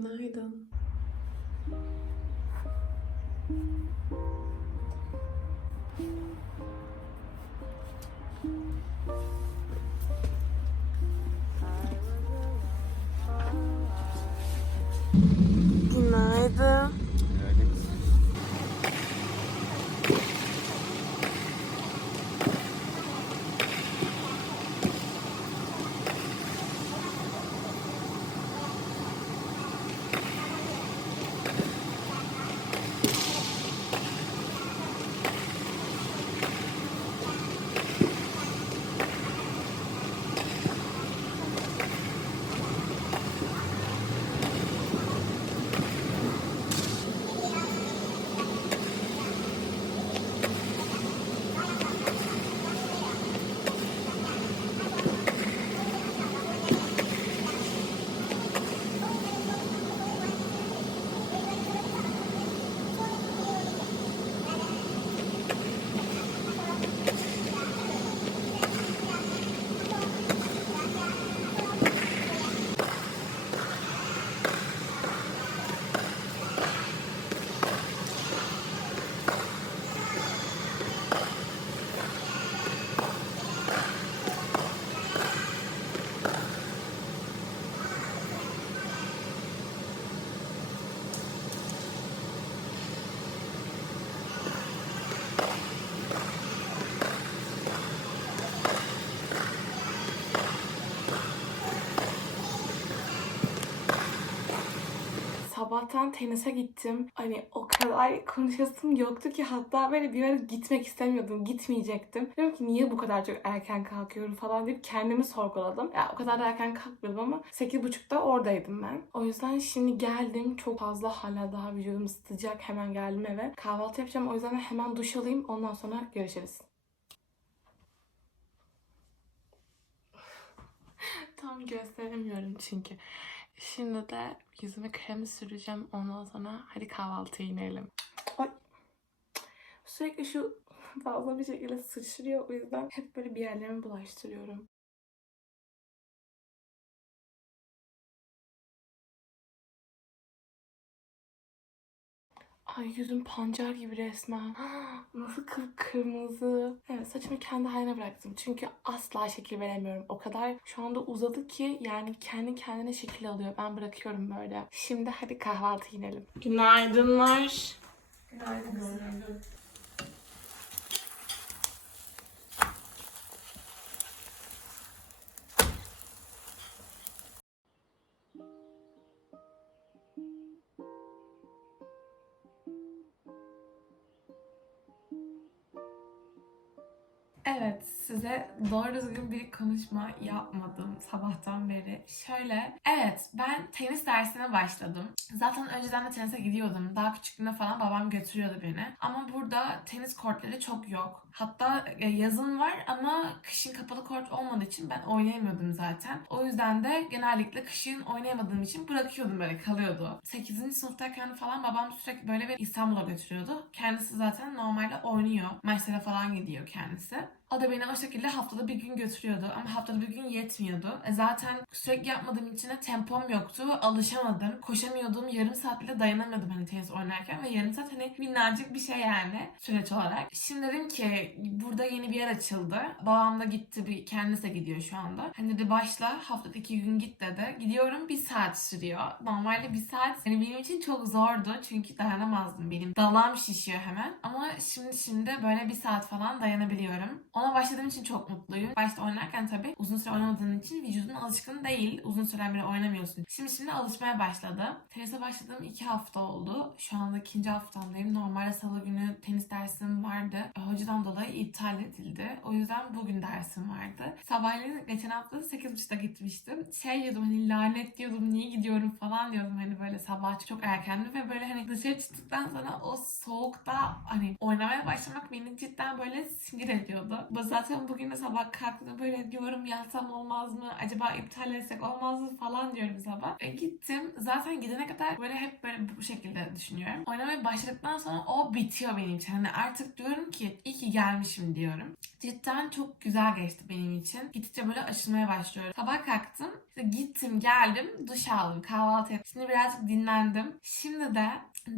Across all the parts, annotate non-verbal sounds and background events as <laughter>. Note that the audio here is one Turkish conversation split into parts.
Günaydın. Sabahtan tenise gittim. Hani o kadar konuşasım yoktu ki hatta böyle bir ara gitmek istemiyordum. Gitmeyecektim. Diyorum ki niye bu kadar çok erken kalkıyorum falan deyip kendimi sorguladım. Ya o kadar da erken kalkmıyordum ama 8.30'da oradaydım ben. O yüzden şimdi geldim. Çok fazla hala daha vücudum ısıtacak. Hemen geldim eve. Kahvaltı yapacağım. O yüzden de hemen duş alayım. Ondan sonra görüşürüz. Tam gösteremiyorum çünkü. Şimdi de yüzüme kremi süreceğim. Ondan sonra hadi kahvaltıya inelim. Ay. Sürekli şu <laughs> fazla bir şekilde sıçrıyor. O yüzden hep böyle bir yerlerimi bulaştırıyorum. Ay yüzüm pancar gibi resmen. Nasıl kıpkırmızı. Evet saçımı kendi haline bıraktım. Çünkü asla şekil veremiyorum. O kadar şu anda uzadı ki yani kendi kendine şekil alıyor. Ben bırakıyorum böyle. Şimdi hadi kahvaltı inelim. Günaydınlar. Günaydın. Evet, size doğru düzgün bir konuşma yapmadım sabahtan beri. Şöyle, evet ben tenis dersine başladım. Zaten önceden de tenise gidiyordum. Daha küçüklüğümde falan babam götürüyordu beni. Ama burada tenis kortları çok yok. Hatta e, yazın var ama kışın kapalı kort olmadığı için ben oynayamıyordum zaten. O yüzden de genellikle kışın oynayamadığım için bırakıyordum böyle kalıyordu. 8. sınıftayken falan babam sürekli böyle beni İstanbul'a götürüyordu. Kendisi zaten normalde oynuyor. Maçlara falan gidiyor kendisi. O da beni o şekilde haftada bir gün götürüyordu ama haftada bir gün yetmiyordu. E zaten sürekli yapmadığım için de tempom yoktu. Alışamadım. Koşamıyordum. Yarım saat bile dayanamıyordum hani tenis oynarken ve yarım saat hani minnacık bir şey yani süreç olarak. Şimdi dedim ki burada yeni bir yer açıldı. Babam da gitti bir kendisi de gidiyor şu anda. Hani dedi başla haftada iki gün git dedi. Gidiyorum bir saat sürüyor. Normalde bir saat hani benim için çok zordu çünkü dayanamazdım benim. Dalağım şişiyor hemen. Ama şimdi şimdi böyle bir saat falan dayanabiliyorum. Ona başladığım için çok mutluyum. Başta oynarken tabii uzun süre oynamadığın için vücudun alışkın değil. Uzun süren bile oynamıyorsun. Şimdi şimdi alışmaya başladı. Tenise başladığım iki hafta oldu. Şu anda ikinci haftamdayım. Normalde salı günü tenis dersim vardı. Hocadan dolayı iptal edildi. O yüzden bugün dersim vardı. Sabahleyin geçen hafta 8.30'da gitmiştim. Şey diyordum hani lanet diyordum niye gidiyorum falan diyordum hani böyle sabah çok erkendi ve böyle hani dışarı çıktıktan sonra o soğukta hani oynamaya başlamak beni cidden böyle sinir ediyordu. Zaten bugün de sabah kalktığımda böyle diyorum yatsam olmaz mı? Acaba iptal etsek olmaz mı falan diyorum sabah. E, gittim. Zaten gidene kadar böyle hep böyle bu şekilde düşünüyorum. Oynamaya başladıktan sonra o bitiyor benim için. Hani artık diyorum ki iyi ki gelmişim diyorum. Cidden çok güzel geçti benim için. Gittikçe böyle aşılmaya başlıyorum. Sabah kalktım. İşte gittim geldim duş aldım kahvaltı yaptım. Şimdi birazcık dinlendim. Şimdi de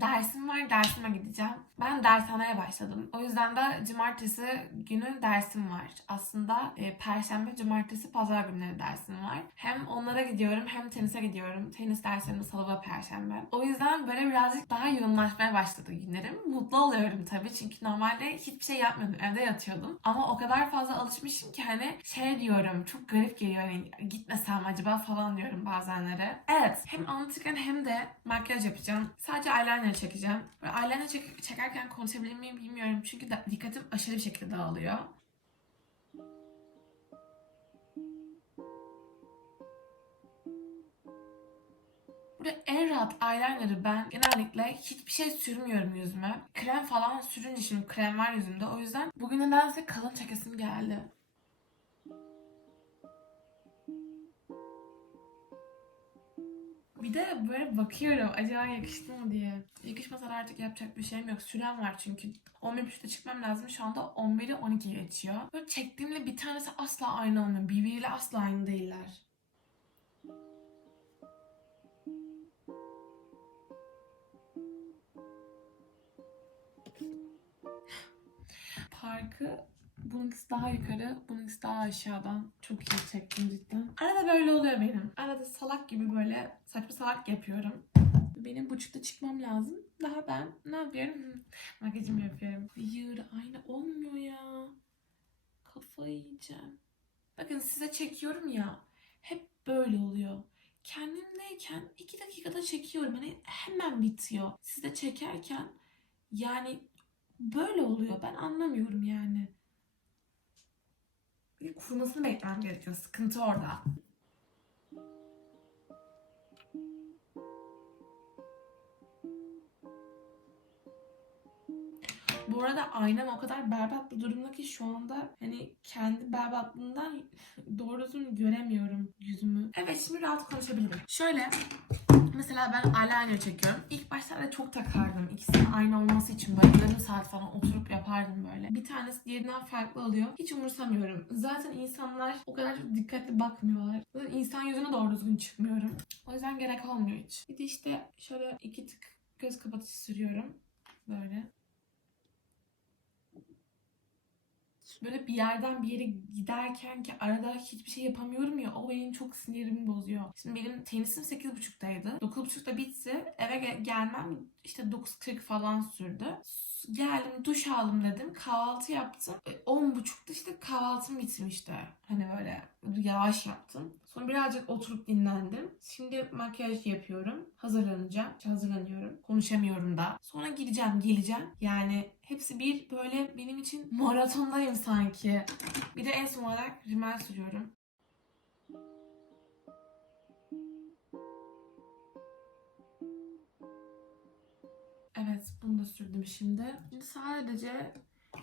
dersim var dersime gideceğim. Ben dershaneye başladım. O yüzden de cumartesi günü dersim var. Aslında e, perşembe, cumartesi, pazar günleri dersim var. Hem onlara gidiyorum hem tenise gidiyorum. Tenis derslerim salı ve perşembe. O yüzden böyle birazcık daha yoğunlaşmaya başladı günlerim. Mutlu oluyorum tabii çünkü normalde hiçbir şey yapmıyordum. Evde yatıyordum. Ama o kadar fazla alışmışım ki hani şey diyorum çok garip geliyor. Hani gitmesem acaba falan diyorum bazenlere. Evet hem anlatırken hem de makyaj yapacağım. Sadece eyeliner çekeceğim. Böyle eyeliner çek- çekerken konuşabilir miyim bilmiyorum. Çünkü dikkatim aşırı bir şekilde dağılıyor. Burada en rahat eyeliner'ı ben genellikle hiçbir şey sürmüyorum yüzüme. Krem falan sürünce şimdi krem var yüzümde. O yüzden bugün nedense kalın çekesim geldi. Bir de böyle bakıyorum acaba yakıştı mı diye. Yakışmasa da artık yapacak bir şeyim yok. Sürem var çünkü. 11.30'da çıkmam lazım. Şu anda 11'i 12 geçiyor. Böyle çektiğimle bir tanesi asla aynı olmuyor. Birbiriyle asla aynı değiller. Parkı bununkisi daha yukarı, bununkisi daha aşağıdan. Çok iyi çektim cidden. Arada böyle oluyor benim. Arada salak gibi böyle saçma salak yapıyorum. Benim buçukta çıkmam lazım. Daha ben ne yapıyorum? Makyajımı yapıyorum. Hayır aynı olmuyor ya. Kafayı yiyeceğim. Bakın size çekiyorum ya. Hep böyle oluyor. Kendimdeyken iki dakikada çekiyorum. Hani hemen bitiyor. Size çekerken yani böyle oluyor. Ben anlamıyorum yani. Kurumasını beklemem gerekiyor. Sıkıntı orada. Bu arada aynam o kadar berbat bir durumda ki şu anda hani kendi berbatlığından <laughs> doğru düzgün göremiyorum yüzümü. Evet şimdi rahat konuşabilirim. Şöyle Mesela ben eyeliner çekiyorum. İlk başlarda çok takardım. İkisinin aynı olması için böyle yarım saat falan oturup yapardım böyle. Bir tanesi diğerinden farklı oluyor. Hiç umursamıyorum. Zaten insanlar o kadar dikkatli bakmıyorlar. Zaten insan yüzüne doğru düzgün çıkmıyorum. O yüzden gerek olmuyor hiç. Bir de işte şöyle iki tık göz kapatıcı sürüyorum. Böyle. Böyle bir yerden bir yere giderken ki arada hiçbir şey yapamıyorum ya o benim çok sinirimi bozuyor. Şimdi benim tenisim 8.30'daydı. 9.30'da bitti. Eve ge- gelmem işte 9.40 falan sürdü. Geldim duş aldım dedim. Kahvaltı yaptım. E, 10.30'da işte kahvaltım bitmişti. Hani böyle yavaş yaptım. Sonra birazcık oturup dinlendim. Şimdi makyaj yapıyorum. Hazırlanacağım. Hazırlanıyorum. Konuşamıyorum da. Sonra gideceğim, geleceğim. Yani hepsi bir böyle benim için maratondayım sanki. Bir de en son olarak rimel sürüyorum. Evet, bunu da sürdüm şimdi. Şimdi sadece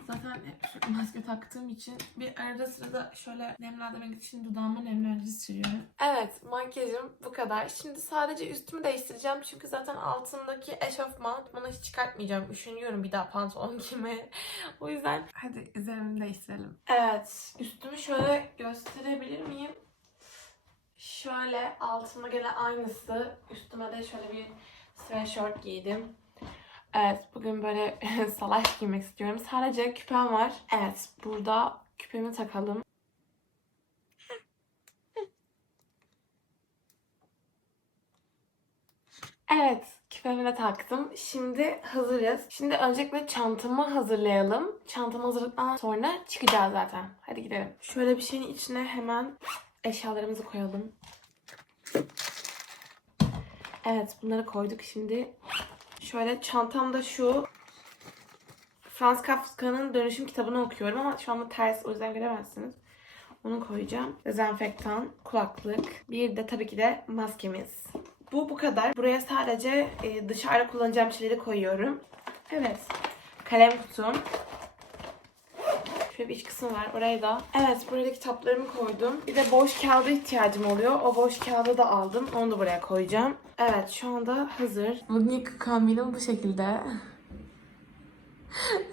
zaten hep maske taktığım için bir arada sırada şöyle nemlendirmek için dudağıma nemlendirici sürüyorum. Evet, makyajım bu kadar. Şimdi sadece üstümü değiştireceğim çünkü zaten altındaki eşofman bunu hiç çıkartmayacağım. Üşeniyorum bir daha pantolon <laughs> giymeye. o yüzden hadi üzerimi değiştirelim. Evet, üstümü şöyle gösterebilir miyim? Şöyle altıma gene aynısı. Üstüme de şöyle bir sweatshirt giydim. Evet, bugün böyle <laughs> salaş giymek istiyorum. Sadece küpem var. Evet, burada küpemi takalım. Evet, küpemi de taktım. Şimdi hazırız. Şimdi öncelikle çantamı hazırlayalım. Çantamı hazırladıktan sonra çıkacağız zaten. Hadi gidelim. Şöyle bir şeyin içine hemen eşyalarımızı koyalım. Evet, bunları koyduk şimdi. Şöyle çantamda şu Franz Kafka'nın Dönüşüm kitabını okuyorum ama şu anda ters o yüzden göremezsiniz. Onu koyacağım. Dezenfektan, kulaklık, bir de tabii ki de maskemiz. Bu bu kadar. Buraya sadece e, dışarıda kullanacağım şeyleri koyuyorum. Evet. Kalem kutum. Şöyle bir iç kısım var. Oraya da. Evet buraya kitaplarımı koydum. Bir de boş kağıda ihtiyacım oluyor. O boş kağıdı da aldım. Onu da buraya koyacağım. Evet şu anda hazır. Bugünkü kombinim bu şekilde.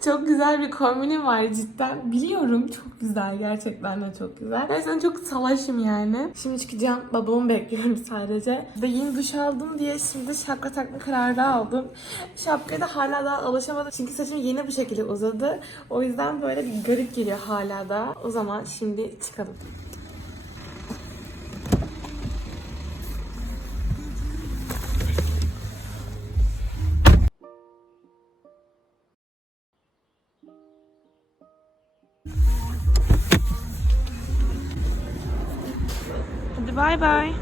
Çok güzel bir kombinim var cidden. Biliyorum çok güzel. Gerçekten de çok güzel. Gerçekten çok salaşım yani. Şimdi çıkacağım. Babamı bekliyorum sadece. Ve yeni duş aldım diye şimdi şapka takma kararı aldım. Şapkaya da hala daha alışamadım. Çünkü saçım yeni bu şekilde uzadı. O yüzden böyle bir garip geliyor hala da. O zaman şimdi çıkalım. Bay bay.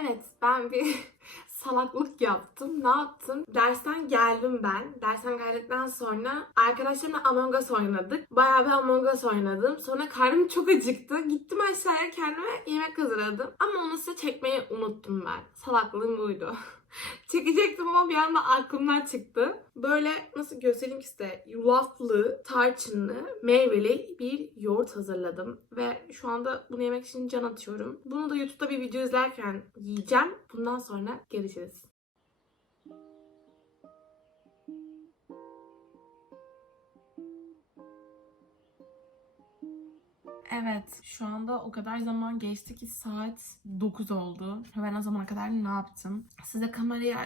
Evet ben bir <laughs> salaklık yaptım. Ne yaptım? Dersten geldim ben. Dersten geldikten sonra arkadaşlarımla Among Us oynadık. Bayağı bir Among Us oynadım. Sonra karnım çok acıktı. Gittim aşağıya kendime yemek hazırladım. Ama onu size çekmeyi unuttum ben. Salaklığım buydu. <laughs> <laughs> Çekecektim ama bir anda aklımdan çıktı. Böyle nasıl göstereyim ki size yulaflı, tarçınlı, meyveli bir yoğurt hazırladım. Ve şu anda bunu yemek için can atıyorum. Bunu da YouTube'da bir video izlerken yiyeceğim. Bundan sonra görüşürüz. Evet, şu anda o kadar zaman geçti ki saat 9 oldu. Ben o zamana kadar ne yaptım? Size kamerayı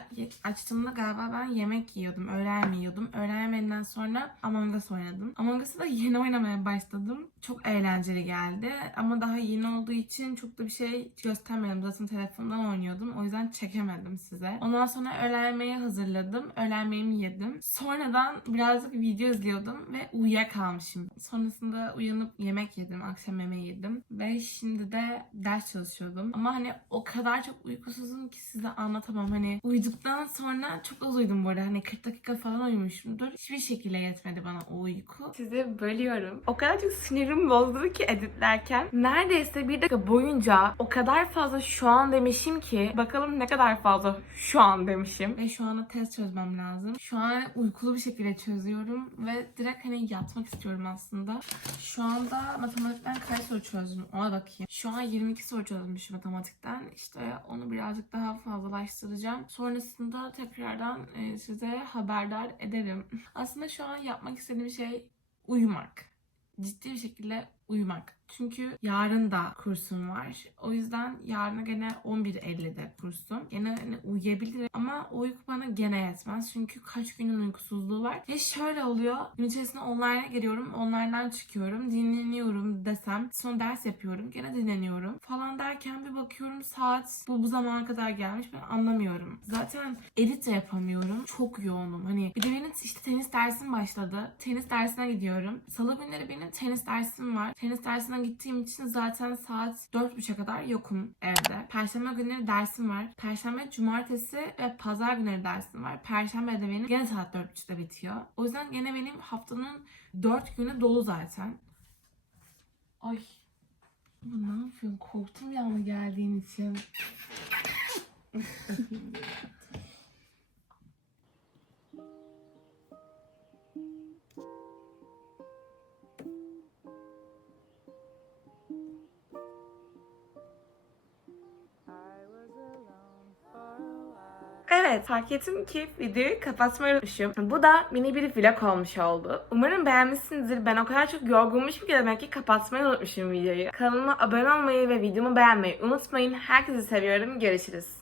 açtığımda galiba ben yemek yiyordum, öğlen yemeği yiyordum. Öğlen yemeğinden sonra Among Us oynadım. Among Us'ı da yeni oynamaya başladım. Çok eğlenceli geldi ama daha yeni olduğu için çok da bir şey göstermedim. Zaten telefondan oynuyordum. O yüzden çekemedim size. Ondan sonra öğlen yemeği hazırladım. Öğlen yemeğimi yedim. Sonradan birazcık video izliyordum ve uyuyakalmışım. Sonrasında uyanıp yemek yedim. Akşam yemeği yedim. Ve şimdi de ders çalışıyordum. Ama hani o kadar çok uykusuzum ki size anlatamam. Hani uyuduktan sonra çok az uyudum bu arada. Hani 40 dakika falan uyumuşumdur. Hiçbir şekilde yetmedi bana o uyku. Sizi bölüyorum. O kadar çok sinirim bozdu ki editlerken. Neredeyse bir dakika boyunca o kadar fazla şu an demişim ki bakalım ne kadar fazla şu an demişim. Ve şu anda test çözmem lazım. Şu an uykulu bir şekilde çözüyorum ve direkt hani yatmak istiyorum aslında. Şu anda matematikten kaç soru çözdüm ona bakayım. Şu an 22 soru çözmüşüm matematikten. İşte onu birazcık daha fazlalaştıracağım. Sonrasında tekrardan e, size haberdar ederim. Aslında şu an yapmak istediğim şey uyumak. Ciddi bir şekilde uyumak. Çünkü yarın da kursum var. O yüzden yarına gene 11.50'de kursum. Gene hani uyuyabilirim ama uyku bana gene yetmez. Çünkü kaç günün uykusuzluğu var. Ya şöyle oluyor. Gün içerisinde online'a giriyorum. Online'dan çıkıyorum. Dinleniyorum desem. Sonra ders yapıyorum. Gene dinleniyorum. Falan derken bir bakıyorum saat bu, bu zamana kadar gelmiş. Ben anlamıyorum. Zaten edit de yapamıyorum. Çok yoğunum. Hani bir de benim işte tenis dersim başladı. Tenis dersine gidiyorum. Salı günleri benim tenis dersim var. Tenis dersine gittiğim için zaten saat 4.30'a kadar yokum evde. Perşembe günleri dersim var. Perşembe, cumartesi ve pazar günleri dersim var. Perşembe de benim gene saat 4.30'da bitiyor. O yüzden gene benim haftanın 4 günü dolu zaten. Ay. Ama ne yapıyorsun? Korktum ya geldiğin için. <laughs> Evet fark ettim ki videoyu kapatmayı unutmuşum. Bu da mini bir vlog olmuş oldu. Umarım beğenmişsinizdir. Ben o kadar çok yorgunmuşum ki demek ki kapatmayı unutmuşum videoyu. Kanalıma abone olmayı ve videomu beğenmeyi unutmayın. Herkesi seviyorum. Görüşürüz.